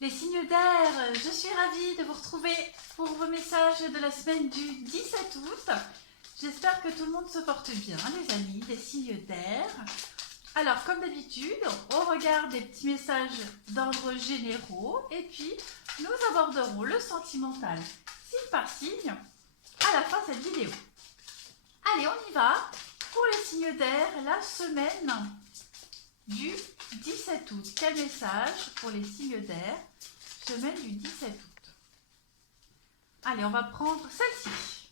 Les signes d'air, je suis ravie de vous retrouver pour vos messages de la semaine du 17 août. J'espère que tout le monde se porte bien, les amis, des signes d'air. Alors, comme d'habitude, on regarde des petits messages d'ordre généraux et puis nous aborderons le sentimental signe par signe à la fin de cette vidéo. Allez, on y va. Pour les signes d'air, la semaine du 17 août. Quel message pour les signes d'air, semaine du 17 août? Allez, on va prendre celle-ci.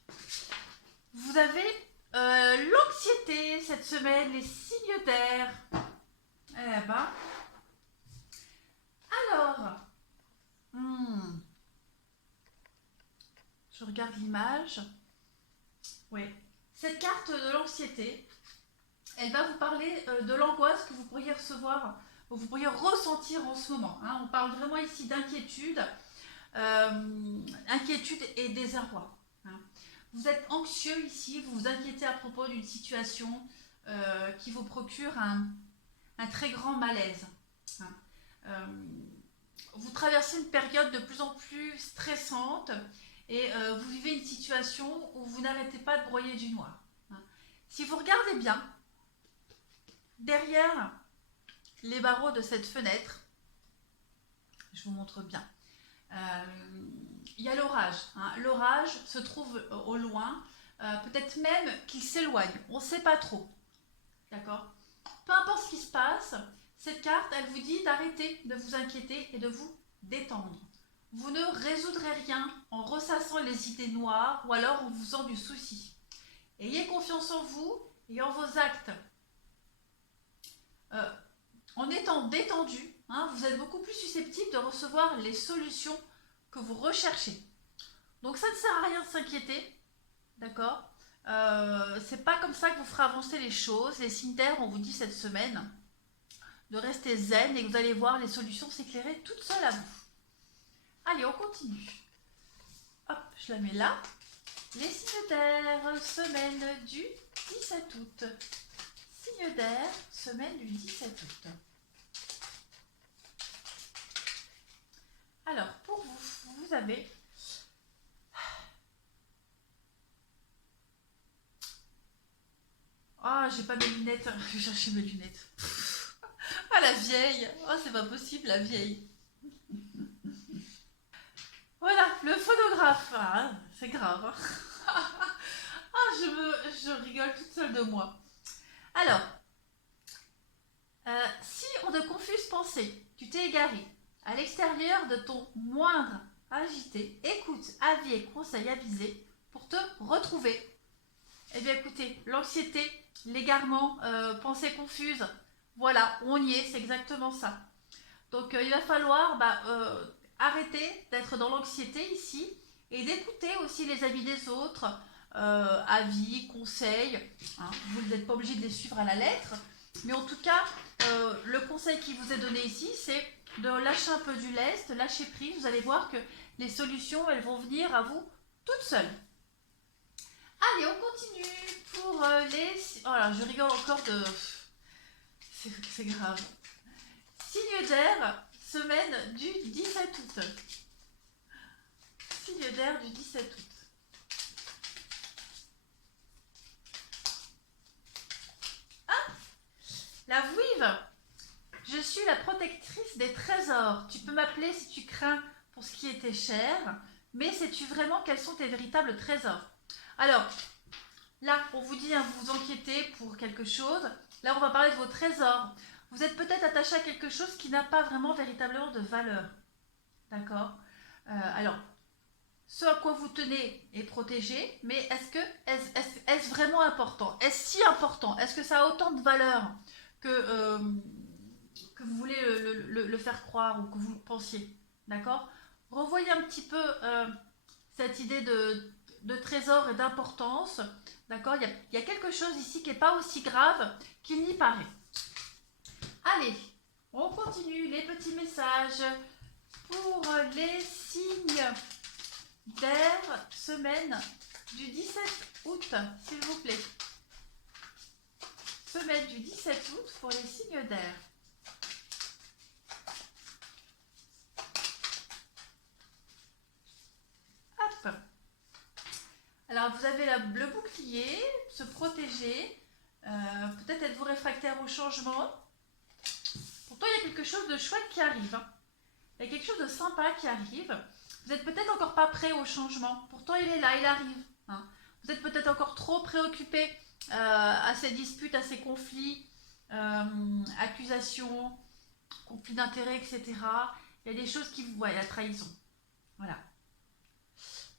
Vous avez l'anxiété cette semaine, les signes d'air. Là-bas. Alors, je regarde l'image. Oui, cette carte de l'anxiété, elle va vous parler de l'angoisse que vous pourriez recevoir, ou vous pourriez ressentir en ce moment. Hein. On parle vraiment ici d'inquiétude, inquiétude et désarroi. Hein. Vous êtes anxieux ici, vous vous inquiétez à propos d'une situation qui vous procure un très grand malaise. Hein. Vous traversez une période de plus en plus stressante et vous vivez une situation où vous n'arrêtez pas de broyer du noir. Hein. Si vous regardez bien, derrière les barreaux de cette fenêtre, je vous montre bien, il y a l'orage. Hein. L'orage se trouve au loin, peut-être même qu'il s'éloigne, on ne sait pas trop. D'accord ? Peu importe ce qui se passe, cette carte, elle vous dit d'arrêter de vous inquiéter et de vous détendre. Vous ne résoudrez rien en ressassant les idées noires ou alors en vous faisant du souci. Ayez confiance en vous et en vos actes. En étant détendu, hein, vous êtes beaucoup plus susceptible de recevoir les solutions que vous recherchez. Donc ça ne sert à rien de s'inquiéter, d'accord ? C'est pas comme ça que vous ferez avancer les choses. Les signes d'air, on vous dit cette semaine de rester zen et que vous allez voir les solutions s'éclairer toutes seules à vous. Allez, on continue. Hop, je la mets là. Les signes d'air, semaine du 17 août. Signe d'air, semaine du 17 août. Alors, pour vous, vous avez... Ah, j'ai pas mes lunettes. Je vais chercher mes lunettes. Ah, la vieille. Oh, c'est pas possible, la vieille. Voilà, le photographe. Ah, c'est grave. Ah, je rigole toute seule de moi. Alors, si on te confuse pensée, tu t'es égaré, à l'extérieur de ton moindre agité, écoute avis et conseils avisés pour te retrouver. Eh bien écoutez, l'anxiété, l'égarement, pensée confuse, voilà, on y est, c'est exactement ça. Donc il va falloir arrêter d'être dans l'anxiété ici et d'écouter aussi les avis des autres, avis, conseils. Hein. Vous n'êtes pas obligé de les suivre à la lettre, mais en tout cas, le conseil qui vous est donné ici, c'est de lâcher un peu du lest, lâcher prise. Vous allez voir que les solutions, elles vont venir à vous toutes seules. Allez, on continue pour les... Oh là, je rigole encore de... C'est grave. Signe d'air, semaine du 17 août. Signe d'air du 17 août. Ah, la vouive. Je suis la protectrice des trésors. Tu peux m'appeler si tu crains pour ce qui était cher, mais sais-tu vraiment quels sont tes véritables trésors? Alors, là, on vous dit, hein, vous vous inquiétez pour quelque chose. Là, on va parler de vos trésors. Vous êtes peut-être attaché à quelque chose qui n'a pas vraiment véritablement de valeur. D'accord? Alors, ce à quoi vous tenez est protégé, mais est-ce vraiment important? Est-ce si important? Est-ce que ça a autant de valeur que vous voulez le faire croire ou que vous le pensiez? D'accord? Revoyez un petit peu cette idée de trésor et d'importance. D'accord? Il y a quelque chose ici qui n'est pas aussi grave qu'il n'y paraît. Allez, on continue les petits messages pour les signes d'air, semaine du 17 août, s'il vous plaît. Semaine du 17 août pour les signes d'air. Alors, vous avez le bouclier, se protéger. Peut-être êtes-vous réfractaire au changement. Pourtant, il y a quelque chose de chouette qui arrive. Hein. Il y a quelque chose de sympa qui arrive. Vous n'êtes peut-être encore pas prêt au changement. Pourtant, il est là, il arrive. Hein. Vous êtes peut-être encore trop préoccupé à ces disputes, à ces conflits, accusations, conflits d'intérêts, etc. Il y a des choses qui vous voient, la trahison. Voilà.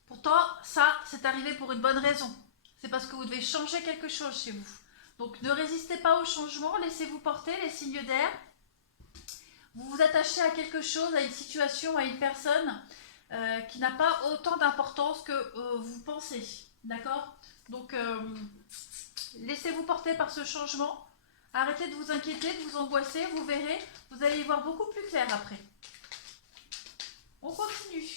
Pourtant, ça, c'est arrivé pour une bonne raison. C'est parce que vous devez changer quelque chose chez vous. Donc, ne résistez pas au changement, laissez-vous porter les signes d'air. Vous vous attachez à quelque chose, à une situation, à une personne qui n'a pas autant d'importance que vous pensez. D'accord? Donc, laissez-vous porter par ce changement. Arrêtez de vous inquiéter, de vous angoisser. Vous verrez, vous allez y voir beaucoup plus clair après. On continue.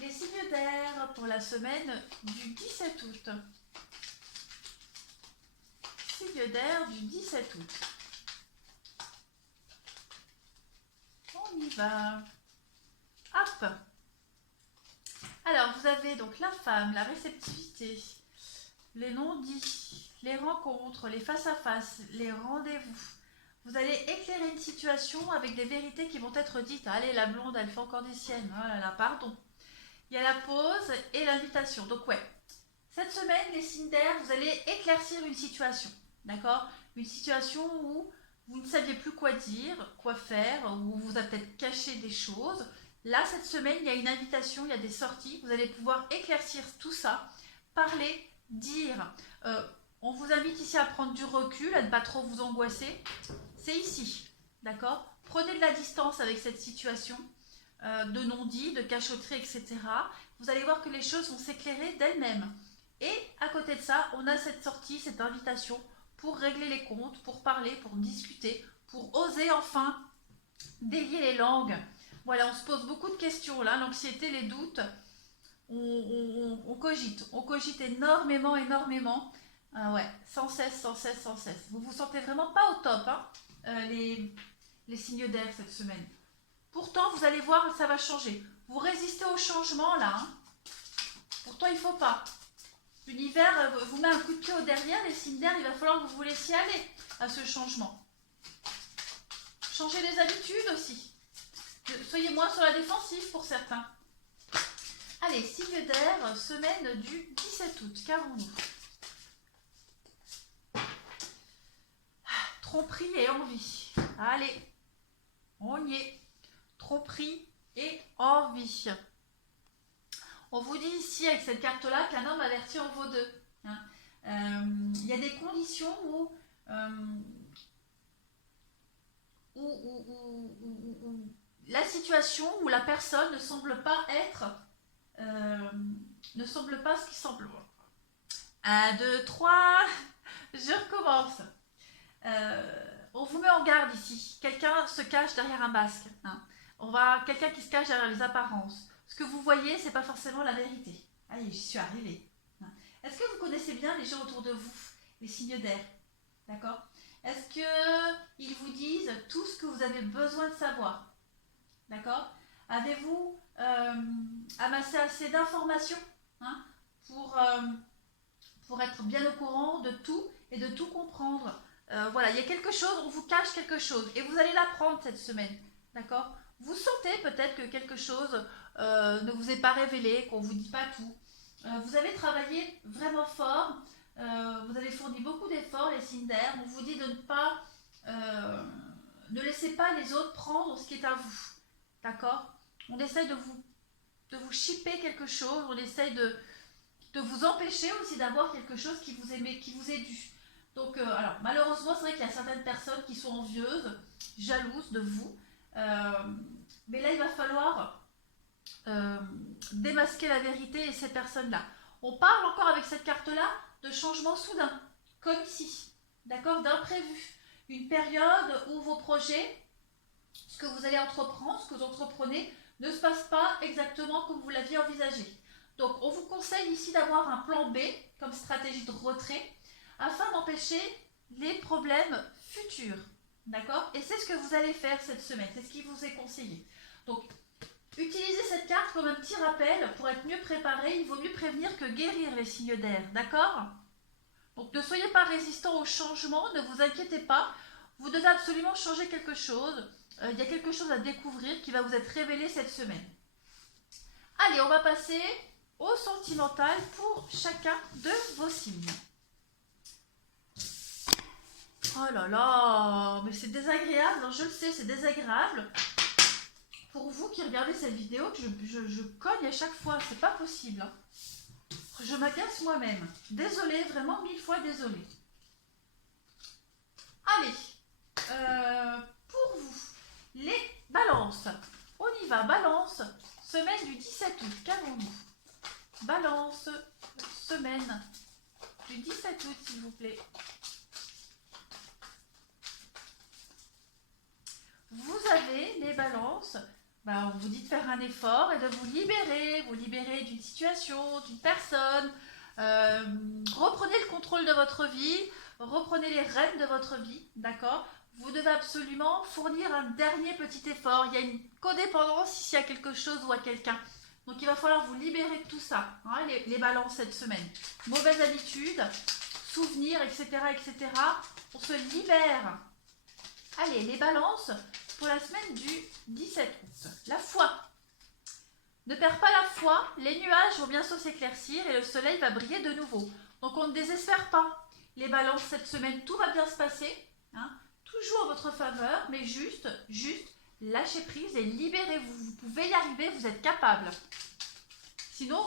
Les signes d'air pour la semaine du 17 août. Signes d'air du 17 août. On y va. Hop. Alors, vous avez donc la femme, la réceptivité, les non-dits, les rencontres, les face-à-face, les rendez-vous. Vous allez éclairer une situation avec des vérités qui vont être dites. Allez, la blonde, elle fait encore des siennes. Oh là là, pardon. Il y a la pause et l'invitation. Donc, ouais, cette semaine, les signes d'air, vous allez éclaircir une situation. D'accord? Une situation où vous ne saviez plus quoi dire, quoi faire, où vous avez peut-être caché des choses. Là, cette semaine, il y a une invitation, il y a des sorties. Vous allez pouvoir éclaircir tout ça, parler, dire. On vous invite ici à prendre du recul, à ne pas trop vous angoisser. C'est ici, d'accord? Prenez de la distance avec cette situation de non-dit, de cachotterie, etc. Vous allez voir que les choses vont s'éclairer d'elles-mêmes. Et à côté de ça, on a cette sortie, cette invitation pour régler les comptes, pour parler, pour discuter, pour oser enfin délier les langues. Voilà, on se pose beaucoup de questions là, l'anxiété, les doutes, on cogite énormément, énormément. Ouais, sans cesse, sans cesse, sans cesse. Vous vous sentez vraiment pas au top, hein, les signes d'air cette semaine. Pourtant, vous allez voir, ça va changer. Vous résistez au changement là. Hein. Pourtant, il ne faut pas. L'univers vous met un coup de pied au derrière, les signes d'air, il va falloir que vous vous laissiez aller à ce changement. Changez les habitudes aussi. Soyez moins sur la défensive pour certains. Allez, signe d'air, semaine du 17 août. Qu'avons-nous? Tromperie et envie. Allez, on y est. Tromperie et envie. On vous dit ici avec cette carte-là qu'un homme averti en vaut deux. Hein. Y a des conditions où la situation où la personne ne semble pas être, ne semble pas ce qui semble. 1, 2, 3, je recommence. On vous met en garde ici. Quelqu'un se cache derrière un masque. Hein. Quelqu'un qui se cache derrière les apparences. Ce que vous voyez, c'est pas forcément la vérité. Allez, j'y suis arrivée. Hein. Est-ce que vous connaissez bien les gens autour de vous, les signes d'air? D'accord? Est-ce qu'ils vous disent tout ce que vous avez besoin de savoir? D'accord? Avez-vous amassé assez d'informations, hein, pour être bien au courant de tout et de tout comprendre? Voilà, il y a quelque chose, on vous cache quelque chose et vous allez l'apprendre cette semaine. D'accord? Vous sentez peut-être que quelque chose ne vous est pas révélé, qu'on ne vous dit pas tout. Vous avez travaillé vraiment fort, vous avez fourni beaucoup d'efforts, les signes d'air. On vous dit de ne laissez pas les autres prendre ce qui est à vous. D'accord? On essaye de vous chipper quelque chose, on essaye de vous empêcher aussi d'avoir quelque chose qui vous est dû. Donc, alors, malheureusement, c'est vrai qu'il y a certaines personnes qui sont envieuses, jalouses de vous. Mais là, il va falloir démasquer la vérité et ces personnes-là. On parle encore avec cette carte-là de changement soudain, comme ici. D'accord? D'imprévu. Une période où vos projets, ce que vous allez entreprendre, ce que vous entreprenez, ne se passe pas exactement comme vous l'aviez envisagé. Donc, on vous conseille ici d'avoir un plan B comme stratégie de retrait afin d'empêcher les problèmes futurs. D'accord? Et c'est ce que vous allez faire cette semaine. C'est ce qui vous est conseillé. Donc, utilisez cette carte comme un petit rappel, pour être mieux préparé, il vaut mieux prévenir que guérir les signes d'air, d'accord? Donc ne soyez pas résistant au changement, ne vous inquiétez pas, vous devez absolument changer quelque chose. Il y a quelque chose à découvrir qui va vous être révélé cette semaine. Allez, on va passer au sentimental pour chacun de vos signes. Oh là là, mais c'est désagréable, je le sais, c'est désagréable. Pour vous qui regardez cette vidéo, que je cogne à chaque fois, c'est pas possible. Hein. Je m'agace moi-même. Désolée, vraiment 1000 fois désolée. Allez, pour vous, les balances. On y va, balance, semaine du 17 août, qu'avons-nous? Balance, semaine du 17 août, s'il vous plaît. Vous avez les balances, on vous dit de faire un effort et de vous libérer d'une situation, d'une personne. Reprenez le contrôle de votre vie, reprenez les rênes de votre vie, d'accord? Vous devez absolument fournir un dernier petit effort. Il y a une codépendance ici à quelque chose ou à quelqu'un. Donc il va falloir vous libérer de tout ça, hein, les balances cette semaine. Mauvaise habitude, souvenirs, etc., etc. On se libère. Allez, les balances pour la semaine du 17 août. La foi. Ne perds pas la foi, les nuages vont bientôt s'éclaircir et le soleil va briller de nouveau. Donc on ne désespère pas. Les balances cette semaine, tout va bien se passer. Hein, toujours en votre faveur, mais juste lâchez prise et libérez-vous. Vous pouvez y arriver, vous êtes capable. Sinon,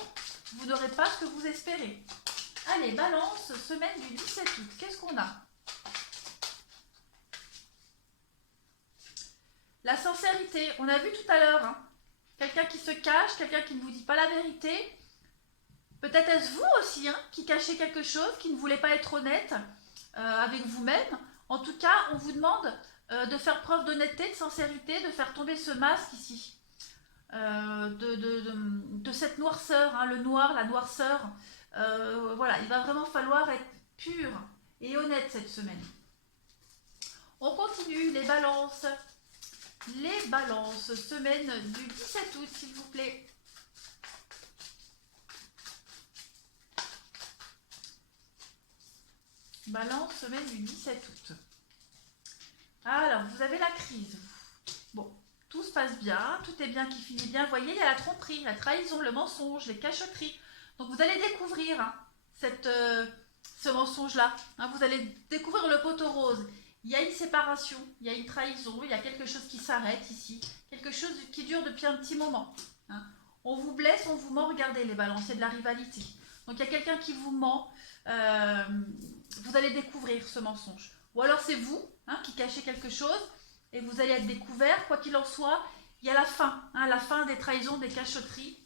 vous n'aurez pas ce que vous espérez. Allez, balance, semaine du 17 août. Qu'est-ce qu'on a? La sincérité, on a vu tout à l'heure, hein. Quelqu'un qui se cache, quelqu'un qui ne vous dit pas la vérité. Peut-être est-ce vous aussi, hein, qui cachez quelque chose, qui ne voulez pas être honnête avec vous-même. En tout cas, on vous demande de faire preuve d'honnêteté, de sincérité, de faire tomber ce masque ici. De cette noirceur, hein, le noir, la noirceur. Voilà, il va vraiment falloir être pur et honnête cette semaine. On continue, les balances. Les balances, semaine du 17 août, s'il vous plaît. Balance, semaine du 17 août. Alors, vous avez la crise. Bon, tout se passe bien, tout est bien qui finit bien. Vous voyez, il y a la tromperie, la trahison, le mensonge, les cachotteries. Donc, vous allez découvrir hein, ce mensonge-là. Hein, vous allez découvrir le poteau rose. Il y a une séparation, il y a une trahison, il y a quelque chose qui s'arrête ici, quelque chose qui dure depuis un petit moment. Hein. On vous blesse, on vous ment, regardez les balances, c'est de la rivalité. Donc il y a quelqu'un qui vous ment, vous allez découvrir ce mensonge. Ou alors c'est vous hein, qui cachez quelque chose et vous allez être découvert, quoi qu'il en soit, il y a la fin des trahisons, des cachotteries.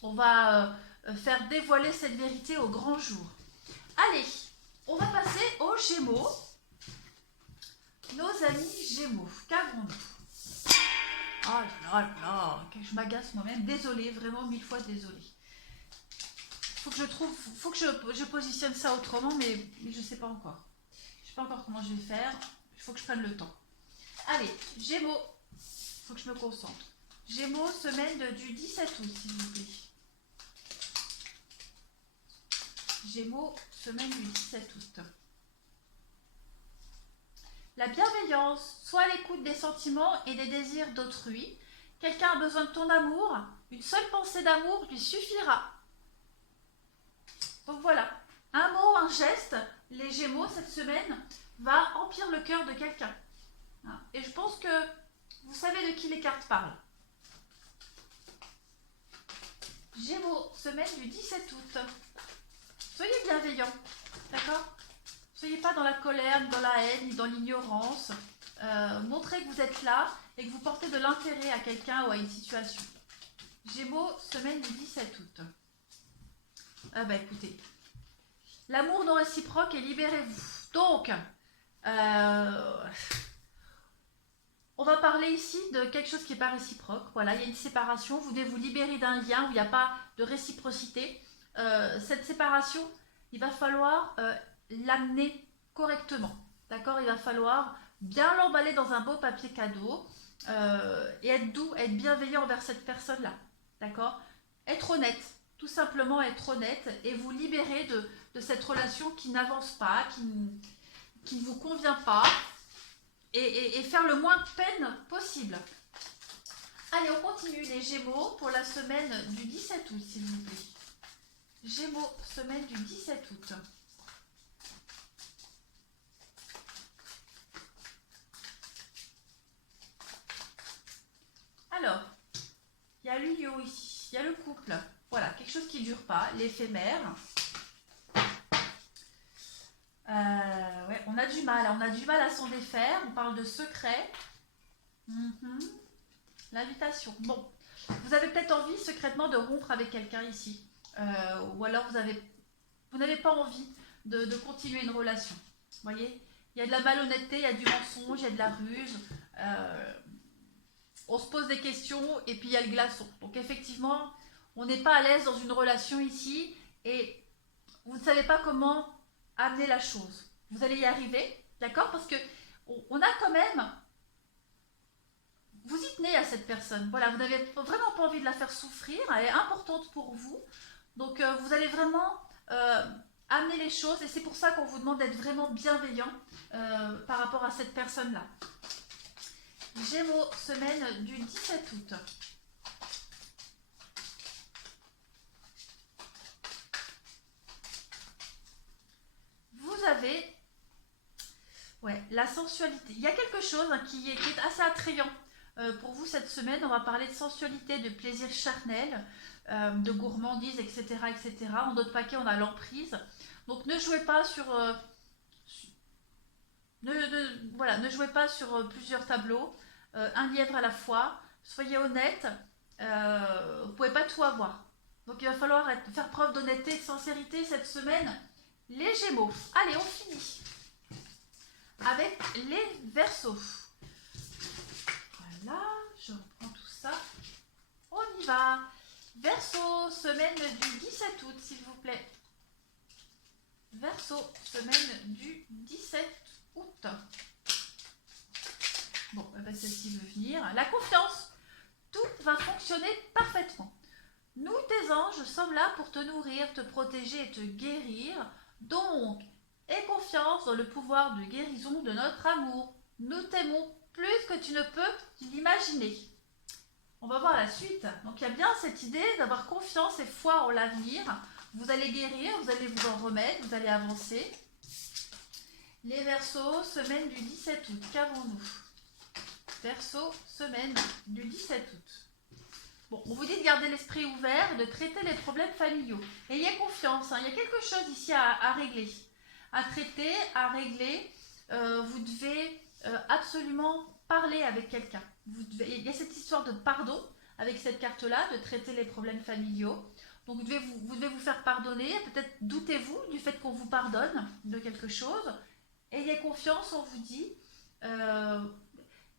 On va faire dévoiler cette vérité au grand jour. Allez, on va passer aux Gémeaux. Nos amis Gémeaux, qu'avons-nous? Oh là là, que je m'agace moi-même. Désolée, vraiment 1000 fois désolée. Faut que je positionne ça autrement, mais je ne sais pas encore. Je ne sais pas encore comment je vais faire. Il faut que je prenne le temps. Allez, Gémeaux, il faut que je me concentre. Gémeaux, semaine du 17 août, s'il vous plaît. Gémeaux, semaine du 17 août. La bienveillance, soit à l'écoute des sentiments et des désirs d'autrui. Quelqu'un a besoin de ton amour, une seule pensée d'amour lui suffira. Donc voilà, un mot, un geste, les Gémeaux cette semaine va remplir le cœur de quelqu'un. Et je pense que vous savez de qui les cartes parlent. Gémeaux, semaine du 17 août. Soyez bienveillants, d'accord ? Soyez pas dans la colère, ni dans la haine, ni dans l'ignorance. Montrez que vous êtes là et que vous portez de l'intérêt à quelqu'un ou à une situation. Gémeaux, semaine du 17 août. Ah bah écoutez, l'amour non réciproque et libérez-vous. Donc, on va parler ici de quelque chose qui n'est pas réciproque. Voilà, il y a une séparation. Vous devez vous libérer d'un lien où il n'y a pas de réciprocité. Cette séparation, il va falloir l'amener correctement. D'accord? Il va falloir bien l'emballer dans un beau papier cadeau et être doux, être bienveillant envers cette personne-là. d'accord? Être honnête, tout simplement être honnête et vous libérer de cette relation qui n'avance pas, qui ne vous convient pas et faire le moins de peine possible. Allez, on continue les Gémeaux pour la semaine du 17 août, s'il vous plaît. Gémeaux, semaine du 17 août. Alors, il y a l'union ici, il y a le couple. Voilà, quelque chose qui ne dure pas, l'éphémère. Ouais, on a du mal à s'en défaire. On parle de secret. L'invitation. Bon, vous avez peut-être envie secrètement de rompre avec quelqu'un ici. Ou alors vous n'avez pas envie de continuer une relation. Vous voyez, il y a de la malhonnêteté, il y a du mensonge, il y a de la ruse. On se pose des questions et puis il y a le glaçon. Donc effectivement, on n'est pas à l'aise dans une relation ici et vous ne savez pas comment amener la chose. Vous allez y arriver, d'accord? Parce que on a quand même... Vous y tenez à cette personne. Voilà, vous n'avez vraiment pas envie de la faire souffrir. Elle est importante pour vous. Donc vous allez vraiment amener les choses et c'est pour ça qu'on vous demande d'être vraiment bienveillant par rapport à cette personne-là. Gémeaux, semaine du 17 août. Vous avez la sensualité. Il y a quelque chose qui est assez attrayant pour vous cette semaine. On va parler de sensualité, de plaisir charnel, de gourmandise, etc., etc. En d'autres paquets, on a l'emprise. Donc ne jouez pas sur... ne jouez pas sur plusieurs tableaux. Un lièvre à la fois. Soyez honnête. Vous ne pouvez pas tout avoir. Donc il va falloir faire preuve d'honnêteté et de sincérité cette semaine. Les Gémeaux. Allez, on finit avec les Verseaux. Voilà, je reprends tout ça. On y va. Verseau, semaine du 17 août, s'il vous plaît. Verseau, semaine du 17 août. Bon, celle-ci veut venir. La confiance. Tout va fonctionner parfaitement. Nous, tes anges, sommes là pour te nourrir, te protéger et te guérir. Donc, aie confiance dans le pouvoir de guérison de notre amour. Nous t'aimons plus que tu ne peux l'imaginer. On va voir la suite. Donc, il y a bien cette idée d'avoir confiance et foi en l'avenir. Vous allez guérir, vous allez vous en remettre, vous allez avancer. Les Verseaux, semaine du 17 août. Qu'avons-nous? Verseau, semaine du 17 août. Bon, on vous dit de garder l'esprit ouvert et de traiter les problèmes familiaux. Ayez confiance, il y a quelque chose ici à régler, à traiter, à régler. Vous devez absolument parler avec quelqu'un. Il y a cette histoire de pardon avec cette carte-là, de traiter les problèmes familiaux. Donc vous devez vous faire pardonner. Peut-être doutez-vous du fait qu'on vous pardonne de quelque chose. Ayez confiance, on vous dit.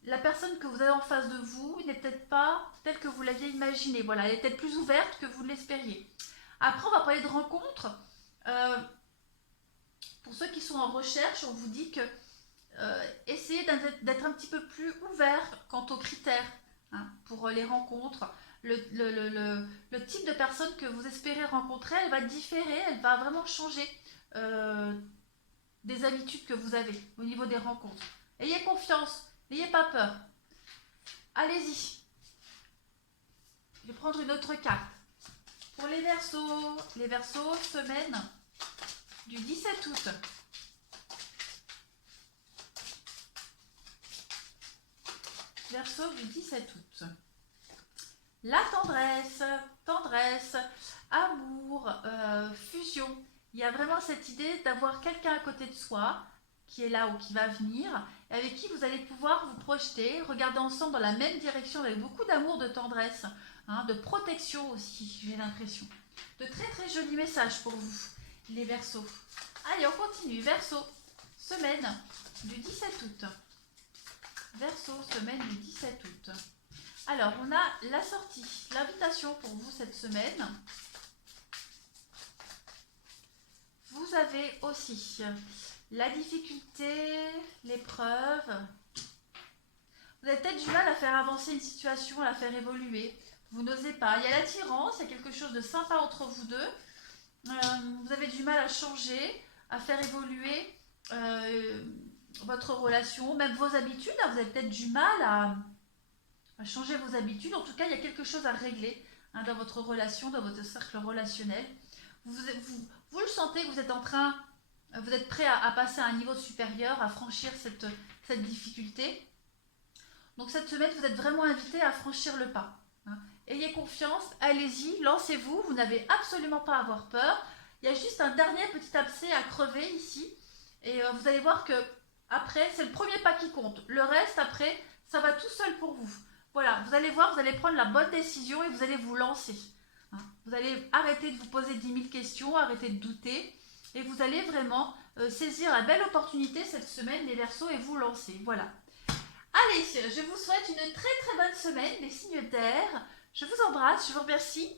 La personne que vous avez en face de vous n'est peut-être pas telle que vous l'aviez imaginée. Voilà, elle est peut-être plus ouverte que vous l'espériez. Après, on va parler de rencontres. Pour ceux qui sont en recherche, on vous dit que essayez d'être un petit peu plus ouvert quant aux critères pour les rencontres. Le type de personne que vous espérez rencontrer, elle va différer, elle va vraiment changer des habitudes que vous avez au niveau des rencontres. Ayez confiance. N'ayez pas peur. Allez-y. Je vais prendre une autre carte. Pour les Verseaux, semaine du 17 août. Verseau du 17 août. La tendresse, amour, fusion. Il y a vraiment cette idée d'avoir quelqu'un à côté de soi qui est là ou qui va venir, avec qui vous allez pouvoir vous projeter, regarder ensemble dans la même direction avec beaucoup d'amour, de tendresse, de protection aussi, j'ai l'impression. De très très jolis messages pour vous, les Verseaux. Allez, on continue. Verseau, semaine du 17 août. Verseau, semaine du 17 août. Alors, on a la sortie, l'invitation pour vous cette semaine. Vous avez aussi la difficulté, l'épreuve. Vous avez peut-être du mal à faire avancer une situation, à la faire évoluer. Vous n'osez pas. Il y a l'attirance, il y a quelque chose de sympa entre vous deux. Vous avez du mal à changer, à faire évoluer votre relation, même vos habitudes. Hein. Vous avez peut-être du mal à changer vos habitudes. En tout cas, il y a quelque chose à régler hein, dans votre relation, dans votre cercle relationnel. Vous le sentez que vous êtes en train, vous êtes prêt à passer à un niveau supérieur, à franchir cette difficulté. Donc cette semaine, vous êtes vraiment invité à franchir le pas. Hein. Ayez confiance, allez-y, lancez-vous, vous n'avez absolument pas à avoir peur. Il y a juste un dernier petit abcès à crever ici. Et vous allez voir que après, c'est le premier pas qui compte. Le reste, après, ça va tout seul pour vous. Voilà, vous allez voir, vous allez prendre la bonne décision et vous allez vous lancer. Hein. Vous allez arrêter de vous poser 10 000 questions, arrêter de douter. Et vous allez vraiment saisir la belle opportunité cette semaine, les Verseaux, et vous lancer. Voilà. Allez, je vous souhaite une très bonne semaine, les signes d'air. Je vous embrasse, je vous remercie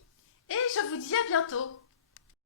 et je vous dis à bientôt.